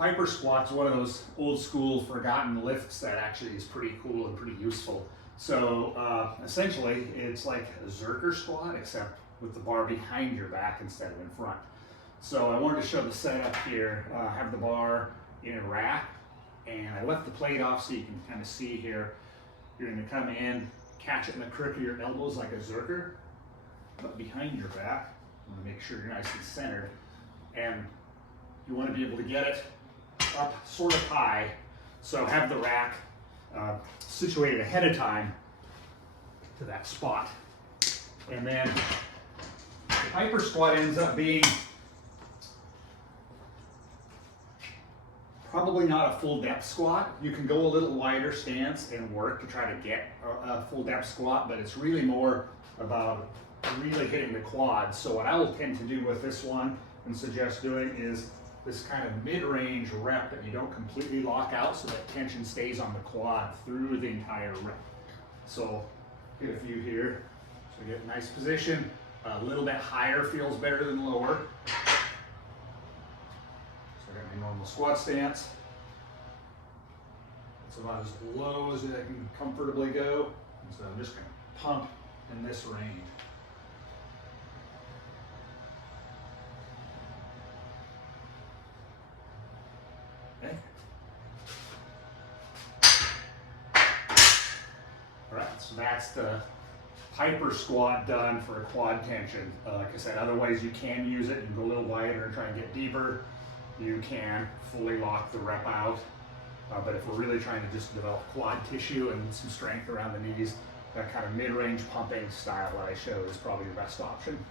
Piper squat's one of those old school forgotten lifts that actually is pretty cool and pretty useful. So essentially it's like a Zercher squat except with the bar behind your back instead of in front. So I wanted to show the setup here. Have the bar in a rack, and I left the plate off so you can kind of see here. You're going to come in, catch it in the crook of your elbows like a Zercher, but behind your back. You want to make sure you're nice and centered, and you want to be able to get it up sort of high. So have the rack situated ahead of time to that spot. And then the Piper squat ends up being probably not a full depth squat. You can go a little wider stance and work to try to get a full depth squat, but it's really more about really hitting the quads. So what I will tend to do with this one and suggest doing is this kind of mid-range rep that you don't completely lock out so that tension stays on the quad through the entire rep. So get a few here. So get a nice position. A little bit higher feels better than lower. So I got my normal squat stance. It's about as low as I can comfortably go. And so I'm just going to pump in this range. Okay. All right, so that's the Piper squat done for a quad tension. Like I said, other ways you can use it. You can go a little wider and try and get deeper. You can fully lock the rep out. But if we're really trying to just develop quad tissue and some strength around the knees, that kind of mid-range pumping style that I showed is probably your best option.